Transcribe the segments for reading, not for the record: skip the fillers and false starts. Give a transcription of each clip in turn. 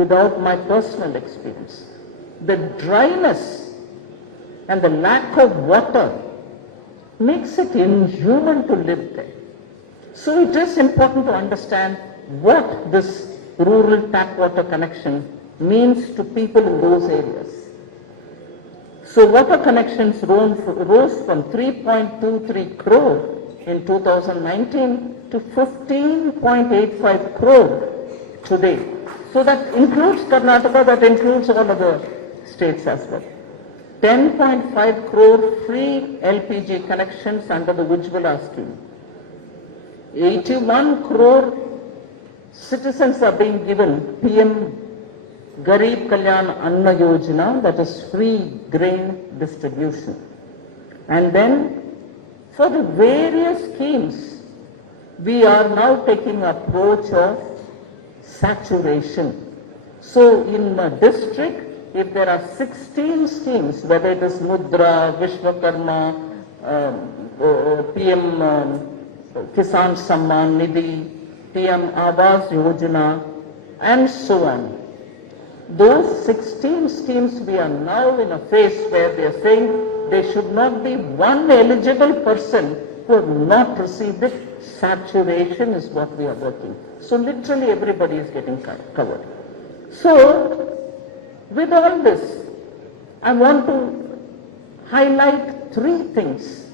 without my personal experience. The dryness and the lack of water makes it inhuman to live there. So it is important to understand what this rural tap water connection means to people in those areas. So water connections rose from 3.23 crore in 2019 to 15.85 crore today. So that includes Karnataka, that includes all other states as well. 10.5 crore free LPG connections under the Ujjwala scheme. 81 crore citizens are being given PM Garib Kalyan Anna Yojana, that is free grain distribution. And then for the various schemes, we are now taking approach of saturation. So in a district, if there are 16 schemes, whether it is Mudra, Vishwakarma, PM Kisan Samman Nidhi, PM Awas Yojana, and so on. Those 16 schemes, we are now in a phase where they are saying there should not be one eligible person who have not received it. Saturation is what we are working. So literally everybody is getting covered. So with all this, I want to highlight three things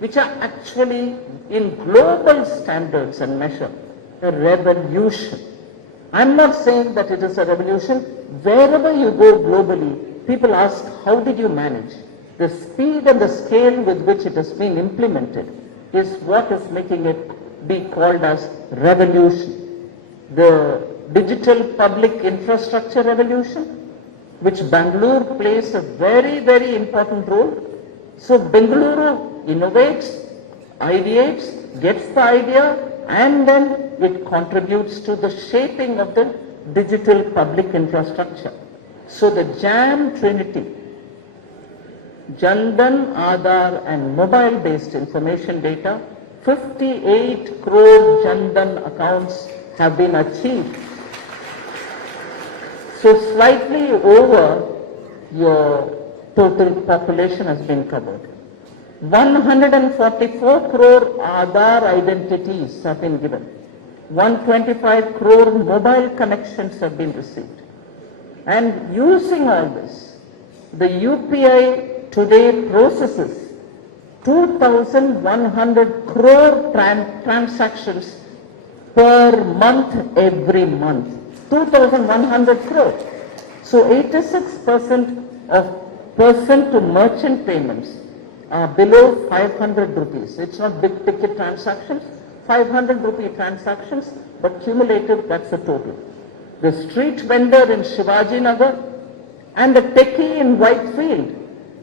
which are actually in global standards and measure a revolution. I'm not saying that it is a revolution. Wherever you go globally, people ask, how did you manage? The speed and the scale with which it has been implemented is what is making it be called as revolution. The digital public infrastructure revolution, which Bengaluru plays a very, very important role. So Bengaluru innovates, ideates, gets the idea, and then it contributes to the shaping of the digital public infrastructure. So the JAM Trinity, Jandan, Aadhaar and mobile-based information data, 58 crore Jandan accounts have been achieved. So slightly over your total population has been covered. 144 crore Aadhaar identities have been given. 125 crore mobile connections have been received. And using all this, the UPI today processes 2,100 crore transactions per month every month. 2,100 crore. So 86% of person to merchant payments are below 500 rupees. It's not big ticket transactions, 500 rupee transactions, but cumulative, that's the total. The street vendor in Shivaji Nagar and the techie in Whitefield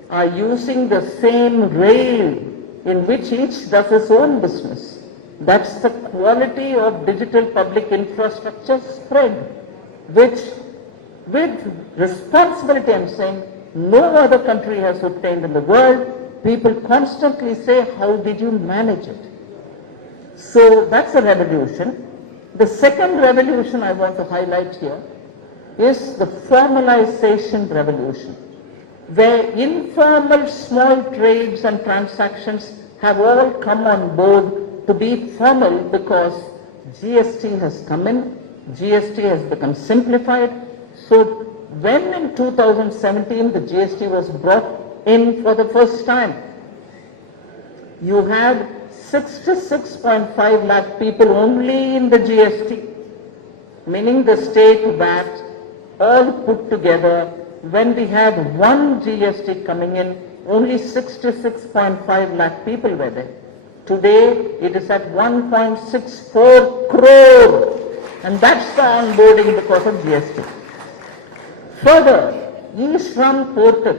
are using the same rail in which each does his own business. That's the quality of digital public infrastructure spread, which with responsibility I'm saying no other country has obtained in the world. People constantly say, how did you manage it? So that's a revolution. The second revolution I want to highlight here is the formalization revolution, where informal small trades and transactions have all come on board to be formal because GST has come in, GST has become simplified. So when in 2017 the GST was brought in for the first time, you had 66.5 lakh people only in the GST, meaning the state VAT all put together. When we had one GST coming in, only 66.5 lakh people were there. Today it is at 1.64 crore, and that's the onboarding because of GST. Further, e-Shram portal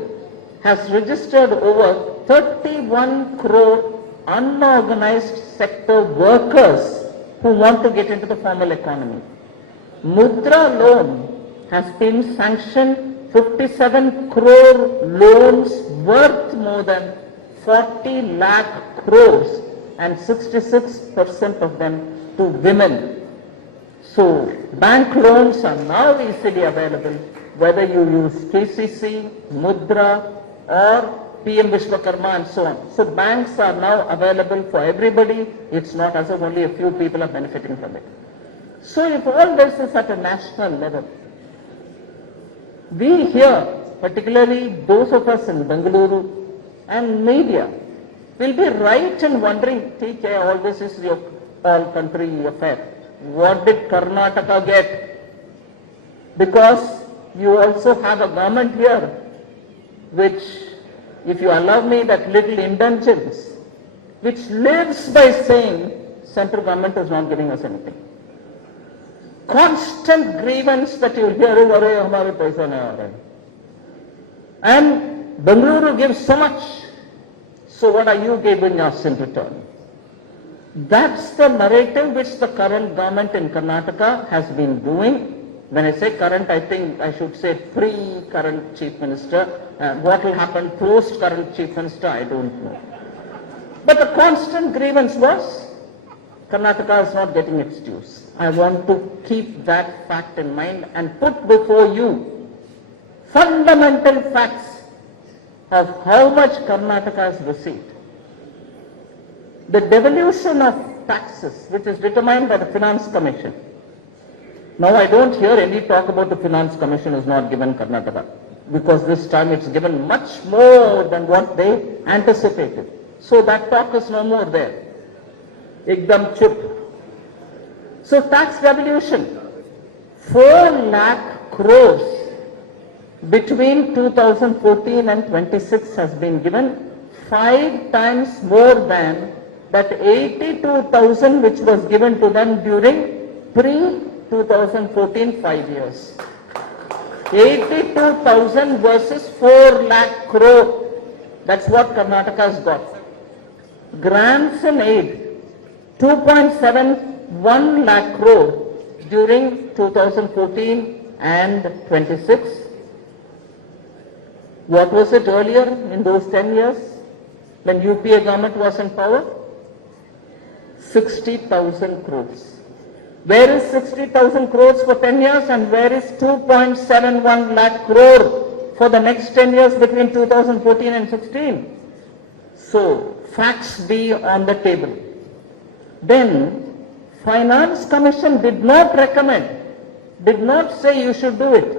has registered over 31 crore unorganized sector workers who want to get into the formal economy. Mudra loan has been sanctioned, 57 crore loans worth more than 40 lakh crores and 66% of them to women. So bank loans are now easily available, whether you use KCC, Mudra or PM Vishwakarma and so on. So banks are now available for everybody. It's not as if only a few people are benefiting from it. So if all this is at a national level, we here, particularly those of us in Bengaluru and media, will be right in wondering, take care, all this is your all country affair. What did Karnataka get? Because you also have a government here which, if you allow me that little indulgence, which lives by saying central government is not giving us anything. Constant grievance that you hear, hamare paisa nahi aa rahe. And Bengaluru gives so much, so what are you giving us in return? That's the narrative which the current government in Karnataka has been doing. When I say current, I think I should say pre-current Chief Minister. What will happen post-current Chief Minister, I don't know. But the constant grievance was, Karnataka is not getting its dues. I want to keep that fact in mind and put before you fundamental facts of how much Karnataka has received. The devolution of taxes, which is determined by the Finance Commission. Now I don't hear any talk about the Finance Commission is not given Karnataka, because this time it's given much more than what they anticipated. So that talk is no more there. Ekdam chup. So tax devolution, 4 lakh crores between 2014 and 26 has been given, 5 times more than that 82,000 which was given to them during pre-2014 5 years. 82,000 versus 4 lakh crore. That's what Karnataka has got. Grants and aid, 2.71 lakh crore during 2014 and 26. What was it earlier in those 10 years when UPA government was in power? 60,000 crores. Where is 60,000 crores for 10 years and where is 2.71 lakh crore for the next 10 years between 2014 and 16? So facts be on the table. Then Finance Commission did not recommend, did not say you should do it.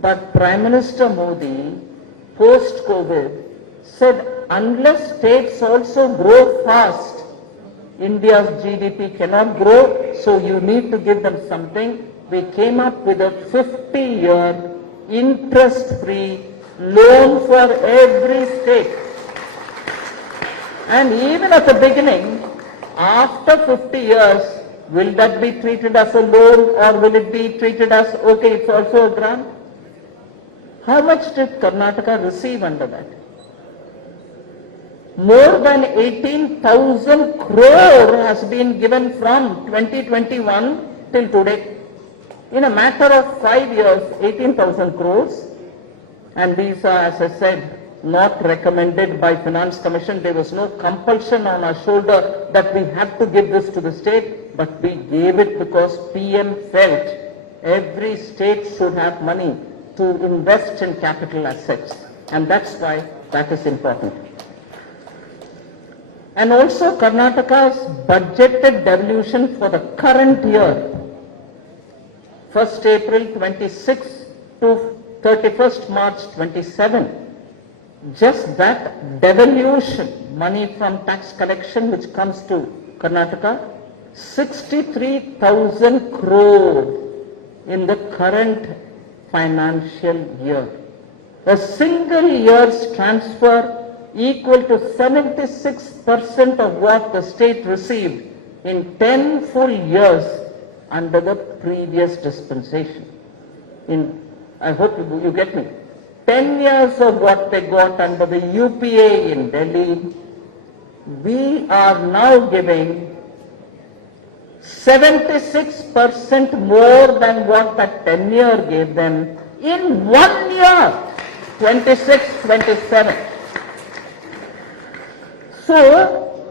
But Prime Minister Modi, post-COVID, said unless states also grow fast, India's GDP cannot grow, so you need to give them something. We came up with a 50-year interest-free loan for every state. And even at the beginning, after 50 years, will that be treated as a loan or will it be treated as, okay, it's also a grant? How much did Karnataka receive under that? More than 18,000 crore has been given from 2021 till today. In a matter of 5 years, 18,000 crores. And these are, as I said, not recommended by Finance Commission. There was no compulsion on our shoulder that we have to give this to the state, but we gave it because PM felt every state should have money to invest in capital assets. And that's why that is important. And also Karnataka's budgeted devolution for the current year, 1st April 26 to 31st March 27, just that devolution, money from tax collection which comes to Karnataka, 63,000 crore in the current financial year. A single year's transfer equal to 76% of what the state received in 10 full years under the previous dispensation. I hope you get me. 10 years of what they got under the UPA in Delhi, we are now giving 76% more than what that 10-year gave them in 1 year, 26, 27. So,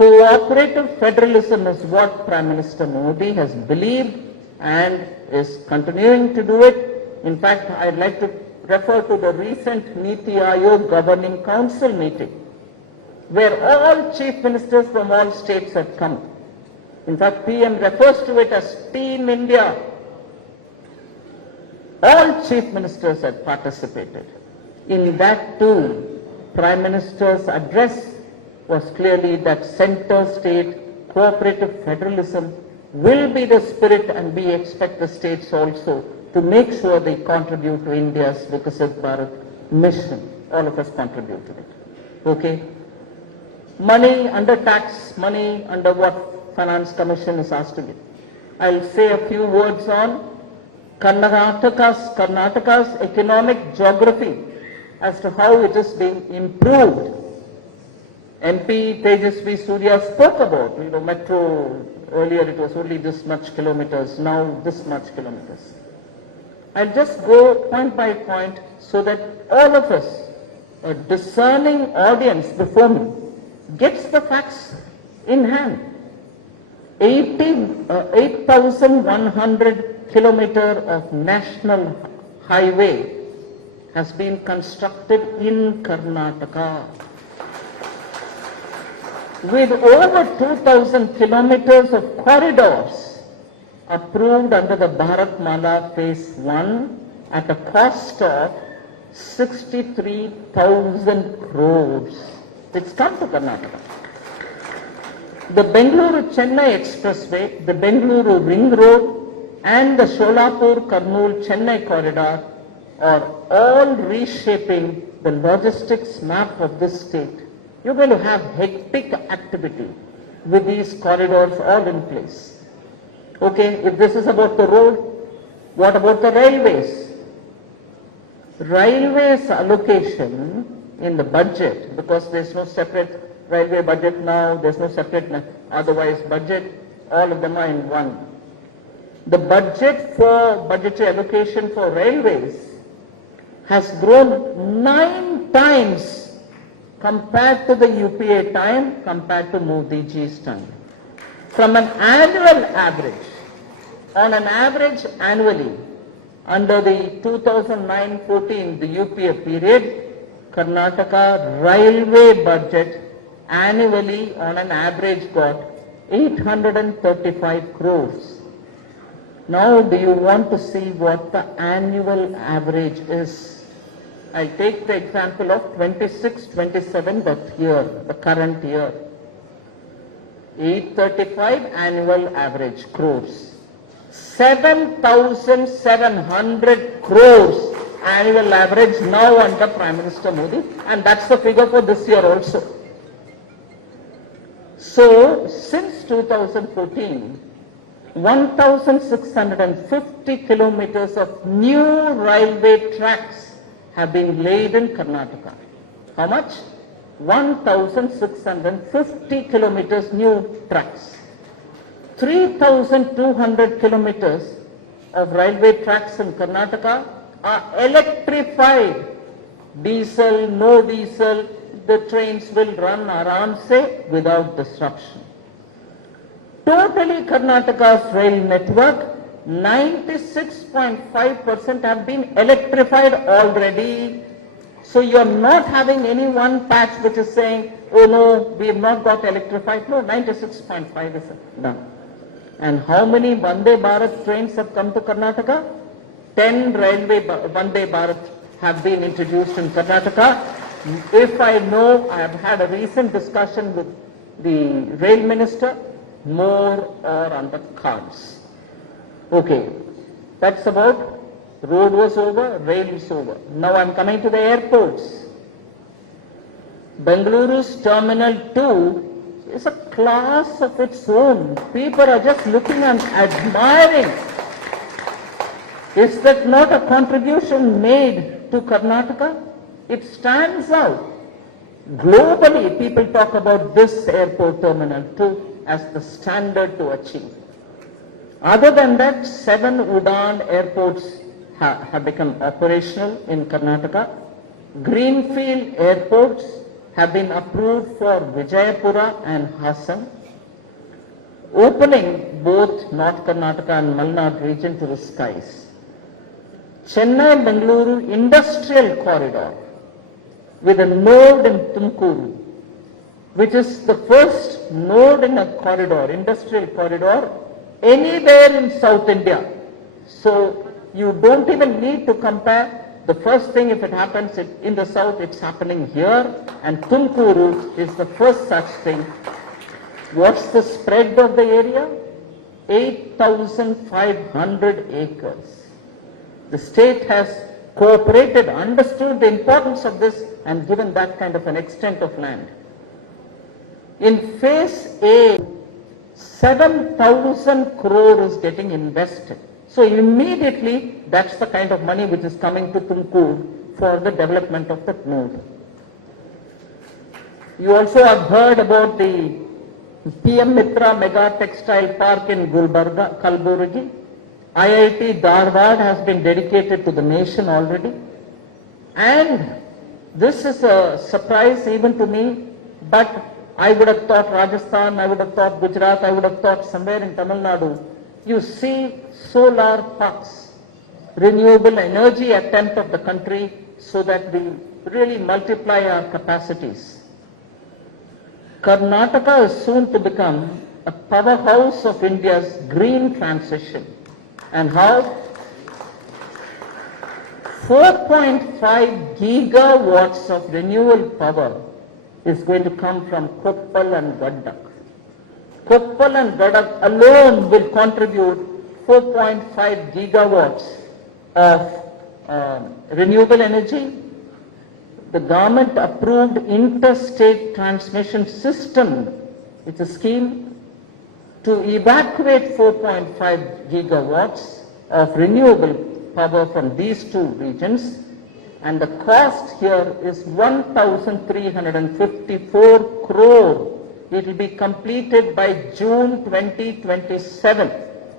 Cooperative federalism is what Prime Minister Modi has believed and is continuing to do it. In fact, I'd like to refer to the recent Niti Aayog Governing Council meeting, where all chief ministers from all states had come. In fact, PM refers to it as Team India. All chief ministers had participated. In that too, Prime Minister's address was clearly that center-state cooperative federalism will be the spirit, and we expect the states also to make sure they contribute to India's Viksit Bharat mission. All of us contribute to it. Okay? Money under tax, money under what Finance Commission is asked to give. I'll say a few words on Karnataka's economic geography as to how it is being improved. MP Tejasvi Surya spoke about, metro, earlier it was only this much kilometers, now this much kilometers. I'll just go point by point so that all of us, a discerning audience before me, gets the facts in hand. 8,100 kilometers of national highway has been constructed in Karnataka. With over 2,000 kilometers of corridors approved under the Bharat Mala Phase 1 at a cost of 63,000 crores. It's come to Karnataka. The Bengaluru-Chennai Expressway, the Bengaluru Ring Road, and the Sholapur-Kurnool-Chennai corridor are all reshaping the logistics map of this state. You're going to have hectic activity with these corridors all in place. Okay, if this is about the road, what about the railways? Railways allocation in the budget, because there's no separate railway budget now, there's no separate otherwise budget, all of them are in one. The budget for budgetary allocation for railways has grown 9 times compared to the UPA time, compared to Modi ji's time. From an annual average, on an average annually, under the 2009-14, the UPA period, Karnataka railway budget annually on an average got 835 crores. Now, do you want to see what the annual average is? I take the example of 26-27, that year, the current year. 835 annual average crores. 7,700 crores annual average now under Prime Minister Modi, and that's the figure for this year also. So, since 2014, 1,650 kilometers of new railway tracks have been laid in Karnataka. How much? 1,650 kilometers new tracks. 3,200 kilometers of railway tracks in Karnataka are electrified. Diesel, no diesel, the trains will run around, say, without disruption. Totally Karnataka's rail network, 96.5% have been electrified already. So you're not having any one patch which is saying, oh no, we have not got electrified. No, 96.5 is done. And how many Vande Bharat trains have come to Karnataka? 10 railway Vande Bharat have been introduced in Karnataka. If I know, I have had a recent discussion with the rail minister, more are on the cards. Okay, that's about road was over, rail is over. Now I'm coming to the airports. Bengaluru's Terminal 2 is a class of its own. People are just looking and admiring. Is that not a contribution made to Karnataka? It stands out. Globally, people talk about this airport Terminal 2 as the standard to achieve. Other than that, 7 Udan airports have become operational in Karnataka. Greenfield airports have been approved for Vijayapura and Hassan, opening both North Karnataka and Malnad region to the skies. Chennai-Bengaluru Industrial Corridor with a node in Tumkuru, which is the first node in a corridor, industrial corridor, anywhere in South India. So you don't even need to compare. The first thing, if it happens in the south, it's happening here, and Tumkuru is the first such thing. What's the spread of the area? 8,500 acres. The state has cooperated, understood the importance of this, and given that kind of an extent of land. In phase A, 7,000 crore is getting invested. So immediately, that's the kind of money which is coming to Tumkur for the development of that node. You also have heard about the PM Mitra Mega Textile Park in Gulbarga, Kalburgi. IIT Dharwad has been dedicated to the nation already. And this is a surprise even to me, but I would have thought Rajasthan, I would have thought Gujarat, I would have thought somewhere in Tamil Nadu. You see solar parks, renewable energy attempt of the country so that we really multiply our capacities. Karnataka is soon to become a powerhouse of India's green transition. And how? 4.5 gigawatts of renewable power is going to come from Koppal and Gadak. Koppal and Gadak alone will contribute 4.5 gigawatts of renewable energy. The government approved interstate transmission system. It's a scheme to evacuate 4.5 gigawatts of renewable power from these two regions, and the cost here is 1,354 crore. It will be completed by June 2027.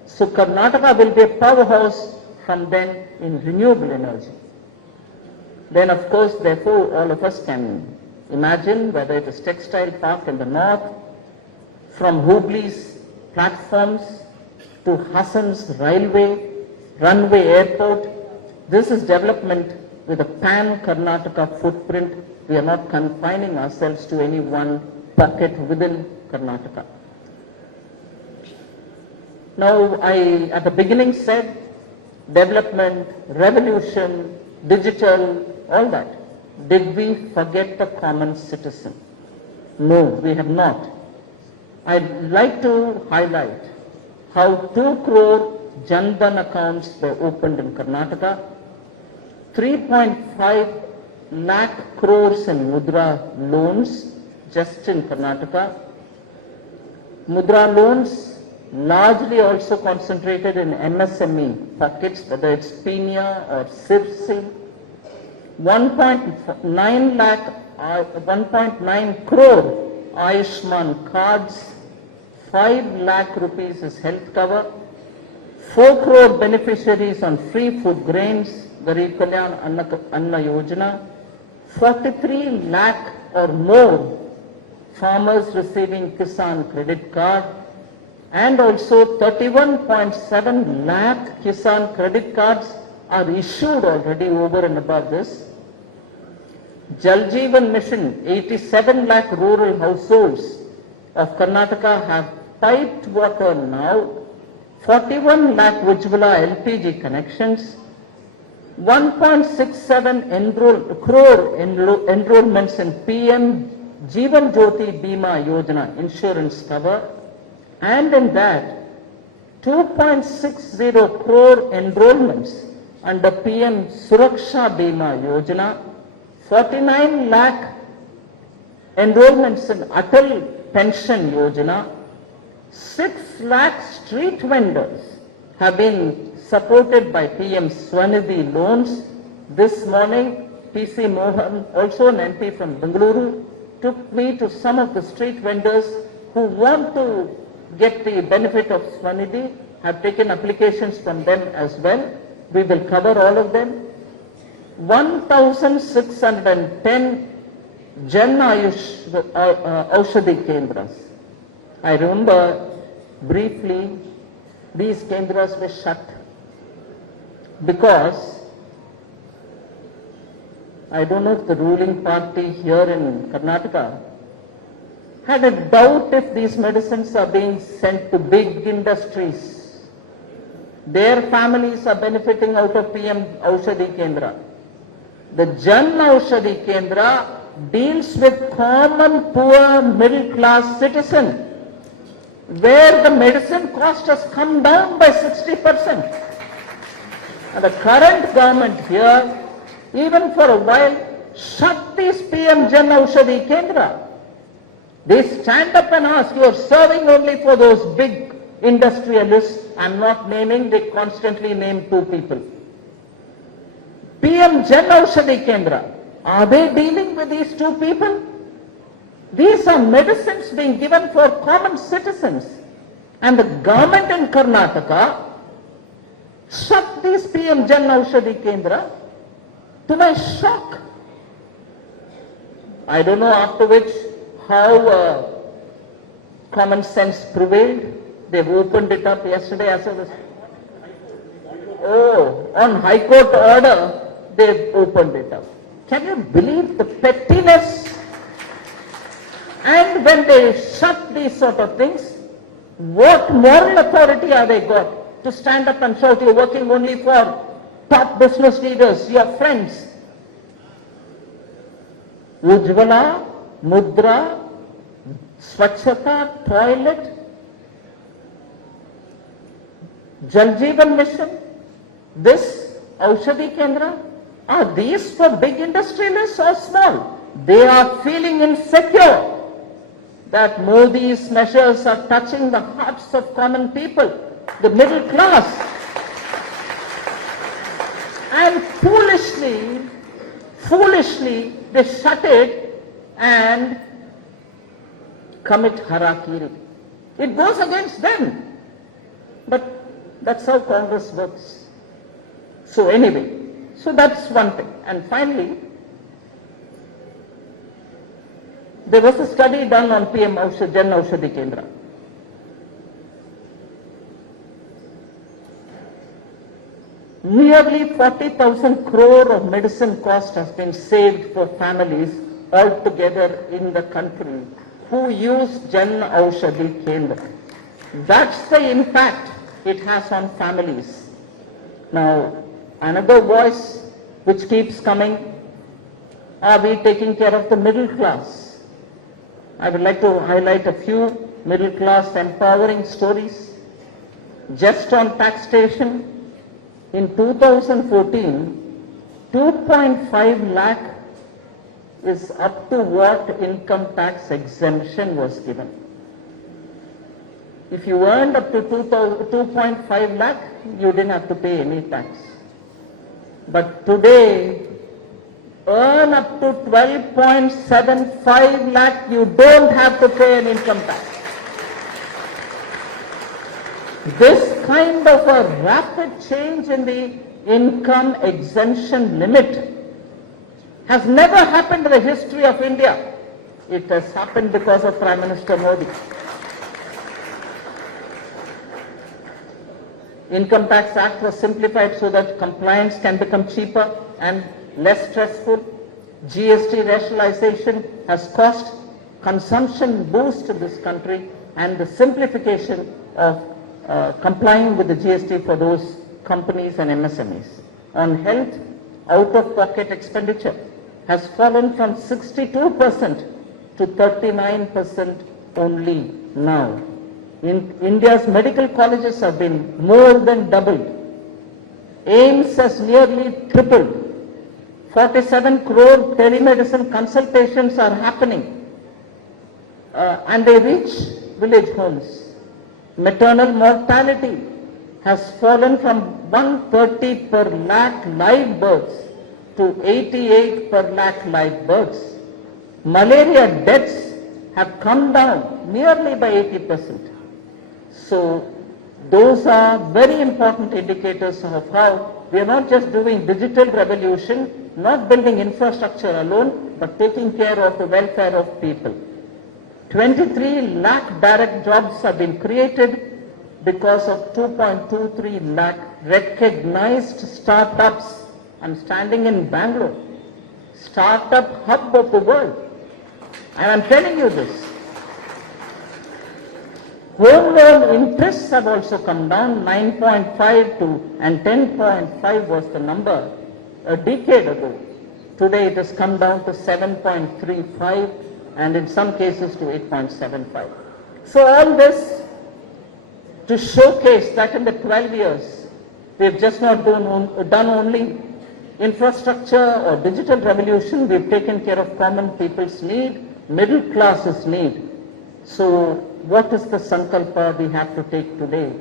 So Karnataka will be a powerhouse from then in renewable energy. Then of course, therefore, all of us can imagine whether it is textile park in the north, from Hubli's platforms to Hassan's runway airport. This is development with a pan-Karnataka footprint. We are not confining ourselves to any one pocket within Karnataka. Now, I at the beginning said development, revolution, digital, all that. Did we forget the common citizen? No, we have not. I'd like to highlight how 2 crore Jan Dhan accounts were opened in Karnataka, 3.5 lakh crores in Mudra loans just in Karnataka. Mudra loans largely also concentrated in MSME pockets, whether it's Pinia or Sirsi. 1.9 crore Ayushman cards, 5 lakh rupees is health cover, 4 crore beneficiaries on free food grains, Garib Kalyan Anna Yojana, 43 lakh or more farmers receiving Kisan credit card, and also 31.7 lakh Kisan credit cards are issued already over and above this. Jal Jeevan Mission, 87 lakh rural households of Karnataka have piped water now, 41 lakh Ujjwala LPG connections, 1.67 crore enrollments in PM Jeevan Jyoti Bima Yojana insurance cover, and in that 2.60 crore enrollments under PM Suraksha Bima Yojana, 49 lakh enrollments in Atal Pension Yojana, 6 lakh street vendors have been supported by PM Swanidhi loans. This morning, PC Mohan, also an MP from Bengaluru, took me to some of the street vendors who want to get the benefit of Swanidhi, have taken applications from them as well. We will cover all of them. 1,610 Jan Ayush Aushadhi Kendras. I remember briefly these kendras were shut because I don't know if the ruling party here in Karnataka had a doubt if these medicines are being sent to big industries. Their families are benefiting out of PM Aushadhi Kendra. The Jan Aushadhi Kendra deals with common poor middle class citizen, where the medicine cost has come down by 60%. And the current government here, even for a while, shut these PM Jan Aushadhi Kendra. They stand up and ask, you are serving only for those big industrialists. I'm not naming, they constantly name two people. PM Jan Aushadhi Kendra, are they dealing with these two people? These are medicines being given for common citizens. And the government in Karnataka shut these PM Jan Aushadhi Kendra. To my shock. I don't know after which how common sense prevailed. They've opened it up yesterday as well as. Oh, on High Court order, they've opened it up. Can you believe the pettiness? And when they shut these sort of things, what moral authority are they got to stand up and shout, you're working only for top business leaders, your friends? Ujjwala, Mudra, Swachhata, toilet, Jal Jeevan Mission, this Aushadhi Kendra, are these for big industrialists or small? They are feeling insecure that Modi's measures are touching the hearts of common people, the middle class. And foolishly, they shut it and commit harakiri. It goes against them. But that's how Congress works. So anyway, so that's one thing. And finally, there was a study done on PM Jan Aushadhi Kendra. Nearly 40,000 crore of medicine cost has been saved for families altogether in the country who use Jan Aushadhi Kendra. That's the impact it has on families. Now, another voice which keeps coming, are we taking care of the middle class? I would like to highlight a few middle class empowering stories. Just on taxation, in 2014, 2.5 lakh is up to what income tax exemption was given. If you earned up to 2.5 lakh, you didn't have to pay any tax. But today, earn up to 12.75 lakh, you don't have to pay an income tax. This kind of a rapid change in the income exemption limit has never happened in the history of India. It has happened because of Prime Minister Modi. Income Tax Act was simplified so that compliance can become cheaper and less stressful. GST rationalization has caused consumption boost in this country, and the simplification of complying with the GST for those companies and MSMEs. On health, out-of-pocket expenditure has fallen from 62% to 39% only now. In India's medical colleges have been more than doubled. AIMS has nearly tripled. 47 crore telemedicine consultations are happening, and they reach village homes. Maternal mortality has fallen from 130 per lakh live births to 88 per lakh live births. Malaria deaths have come down nearly by 80%. So those are very important indicators of how we are not just doing digital revolution, not building infrastructure alone, for taking care of the welfare of people. 23 lakh direct jobs have been created because of 2.23 lakh recognized startups. I'm standing in Bengaluru, startup hub of the world, and I'm telling you this. Home loan interests have also come down, 9.5 to and 10.5 was the number a decade ago. Today it has come down to 7.35 and in some cases to 8.75. So all this to showcase that in the 12 years we have just not done only infrastructure or digital revolution, we have taken care of common people's need, middle class's need. So what is the sankalpa we have to take today?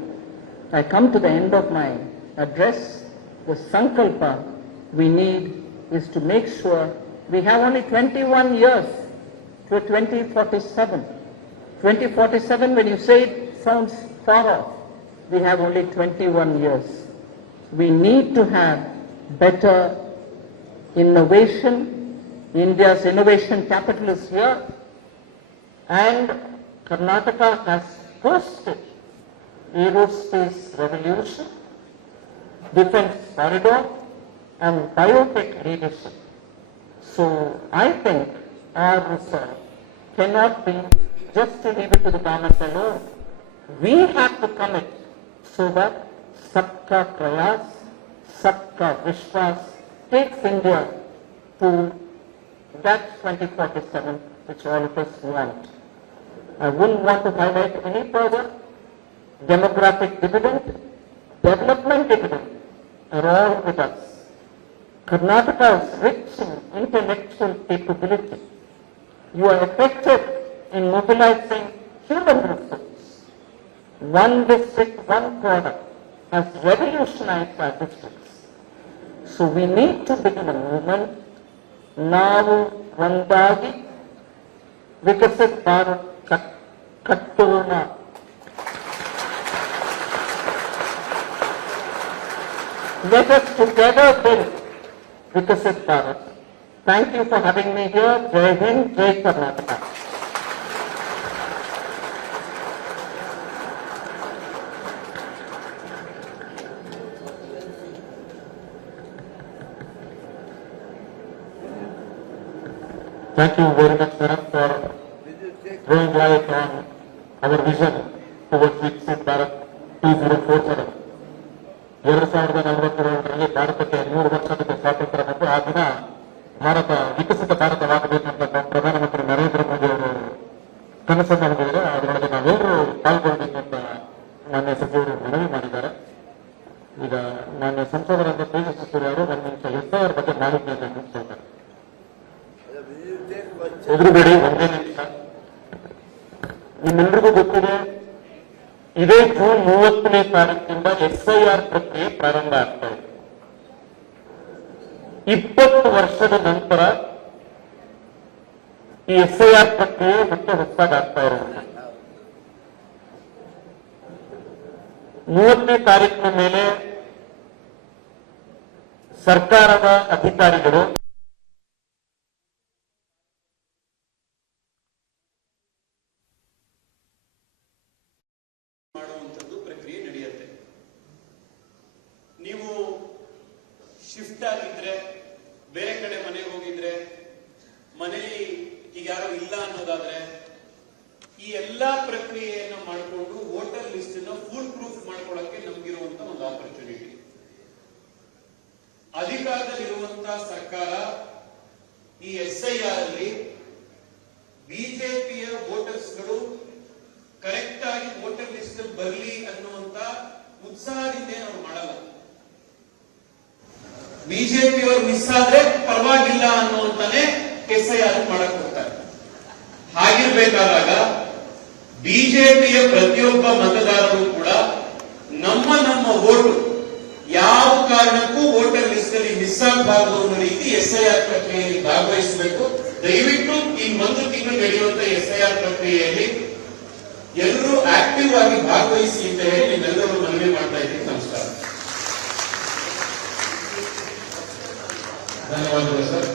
I come to the end of my address. The sankalpa we need is to make sure we have only 21 years to 2047. 2047, when you say it, sounds far off. We have only 21 years. We need to have better innovation. India's innovation capital is here, and Karnataka has first aerospace revolution, defense corridor, and biotech leadership. So I think our resolve cannot be just to leave it to the government alone. We have to commit so that Sabka Prayas, Sabka Vishwas takes India to that 2047 which all of us want. I wouldn't want to highlight any further. Demographic dividend, development dividend are all with us. Karnataka is rich in intellectual capability. You are effective in mobilizing human resources. One district, one product has revolutionized our districts. So we need to begin a movement. Now, Vandagi, Viksit Bharat Kattona. Let us together build Viksit Bharat. Thank you for having me here. Jai Hind, Jai Karnataka. Thank you very much, Bharat, for throwing light on our vision towards Viksit Bharat 2047. 2047ರಲ್ಲಿ ಭಾರತಕ್ಕೆ 100 ವರ್ಷದ ಸ್ವಾತಂತ್ರ್ಯ ಮತ್ತು ಆ ದಿನ ಭಾರತ ವಿಕಸಿತ ಭಾರತವಾಗಬೇಕಂತ ಪ್ರಧಾನಮಂತ್ರಿ ನರೇಂದ್ರ ಮೋದಿ ಅವರು ಕನಸನ್ನು ಹೊಂದಿದ್ದಾರೆ. ಅದರೊಳಗೆ ನಾವೆಲ್ಲರೂ ಪಾಲ್ಗೊಳ್ಳಬೇಕು ಅಂತ ಮಾನ್ಯ ಸಚಿವರು ಮನವಿ ಮಾಡಿದ್ದಾರೆ. ಈಗ ಮಾನ್ಯ ಸಂಸದರಾದ ತೇಜಸ್ವಿ ಸೂರ್ಯ ಅವರು 1 ನಿಮಿಷ SIR ಬಗ್ಗೆ ಮಾಹಿತಿಯನ್ನು ಮುಗಿಸ್ತಾರೆ. ಎದುರುಗಡೆ 1 ನಿಮಿಷ. ನಿಮ್ಮೆಲ್ಲರಿಗೂ ಗೊತ್ತಿದೆ, ಇದೇ ಜೂನ್ 30ನೇ ತಾರೀಕಿನಿಂದ SIR ಪ್ರಕ್ರಿಯೆ ಪ್ರಾರಂಭ ಆಗ್ತಾ ಇದೆ. 20 ವರ್ಷದ ನಂತರ ಈ SIR ಪ್ರಕ್ರಿಯೆ ಮತ್ತೆ ಹೊಸದಾಗ್ತಾ ಇರೋದಿಲ್ಲ. 30ನೇ ತಾರೀಕಿನ ಮೇಲೆ ಸರ್ಕಾರದ ಅಧಿಕಾರಿಗಳು ಶಿಫ್ಟ್ ಆಗಿದ್ರೆ, ಬೇರೆ ಕಡೆ ಮನೆಗೆ ಹೋಗಿದ್ರೆ, ಮನೆಯಲ್ಲಿ ಈಗ ಯಾರೋ ಇಲ್ಲ ಅನ್ನೋದಾದ್ರೆ, ಈ ಎಲ್ಲಾ ಪ್ರಕ್ರಿಯೆಯನ್ನು ಮಾಡಿಕೊಂಡು ವೋಟರ್ ಲಿಸ್ಟ್ ಅನ್ನು ಫುಲ್ ಪ್ರೂಫ್ ಮಾಡ್ಕೊಳ್ಳಕ್ಕೆ ನಮಗಿರುವಂತ ಒಂದು ಆಪರ್ಚುನಿಟಿ. ಅಧಿಕಾರದಲ್ಲಿರುವಂತಹ ಸರ್ಕಾರ ಈ SIR ಅಲ್ಲಿ ಬಿಜೆಪಿಯ ವೋಟರ್ಸ್ಗಳು ಕರೆಕ್ಟ್ ಆಗಿ ವೋಟರ್ ಲಿಸ್ಟ್ ಅಲ್ಲಿ ಬರಲಿ ಅನ್ನುವಂತ ಉತ್ಸಾಹದಿಂದ ಅವ್ರು ಮಾಡಲ್ಲ. ಬಿಜೆಪಿ ಅವರು ಮಿಸ್ ಆದ್ರೆ ಪರವಾಗಿಲ್ಲ ಅನ್ನುವಂತಾನೆ SIR ಮಾಡಕ್ ಹೋಗ್ತಾರೆ. ಹಾಗಿರ್ಬೇಕಾದಾಗ ಬಿಜೆಪಿಯ ಪ್ರತಿಯೊಬ್ಬ ಮತದಾರರು ಕೂಡ ನಮ್ಮ ವೋಟು ಯಾವ ಕಾರಣಕ್ಕೂ ವೋಟರ್ ಲಿಸ್ಟ್ ಅಲ್ಲಿ ಮಿಸ್ ಆಗಬಾರದು ಅನ್ನೋ ರೀತಿ SIR ಪ್ರಕ್ರಿಯೆಯಲ್ಲಿ ಭಾಗವಹಿಸಬೇಕು. ದಯವಿಟ್ಟು ಈ 1 ತಿಂಗಳು ನಡೆಯುವಂತ SIR ಪ್ರಕ್ರಿಯೆಯಲ್ಲಿ ಎಲ್ಲರೂ ಆಕ್ಟಿವ್ ಆಗಿ ಭಾಗವಹಿಸಿ ಅಂತ ಹೇಳಿ ನಿಮ್ಮೆಲ್ಲರೂ ಮನವಿ ಮಾಡ್ತಾ ಇದ್ದೀನಿ. ನಮಸ್ಕಾರ. ಧನ್ಯವಾದಗಳು sir.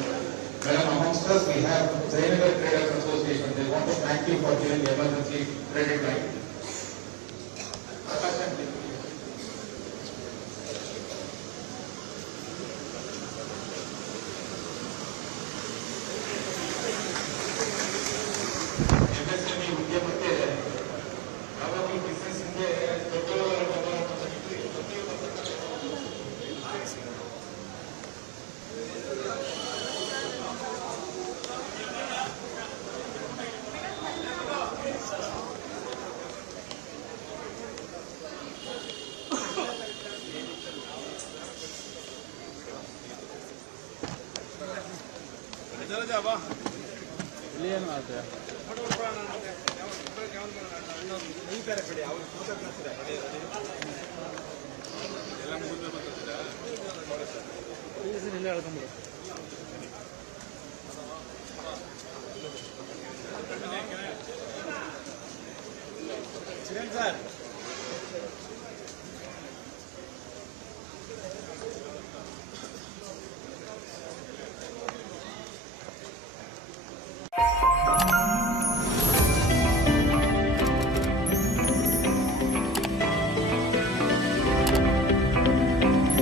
Madam, amongst us we have Zainagar Traders Association. They want to thank you for giving the emergency credit line. MSME ಉದ್ಯಮಕ್ಕೆ ಯಾವಾಗಲೂ ಬಿಸಿನೆಸ್ ಇಂಗೆ ಎಲ್ಲ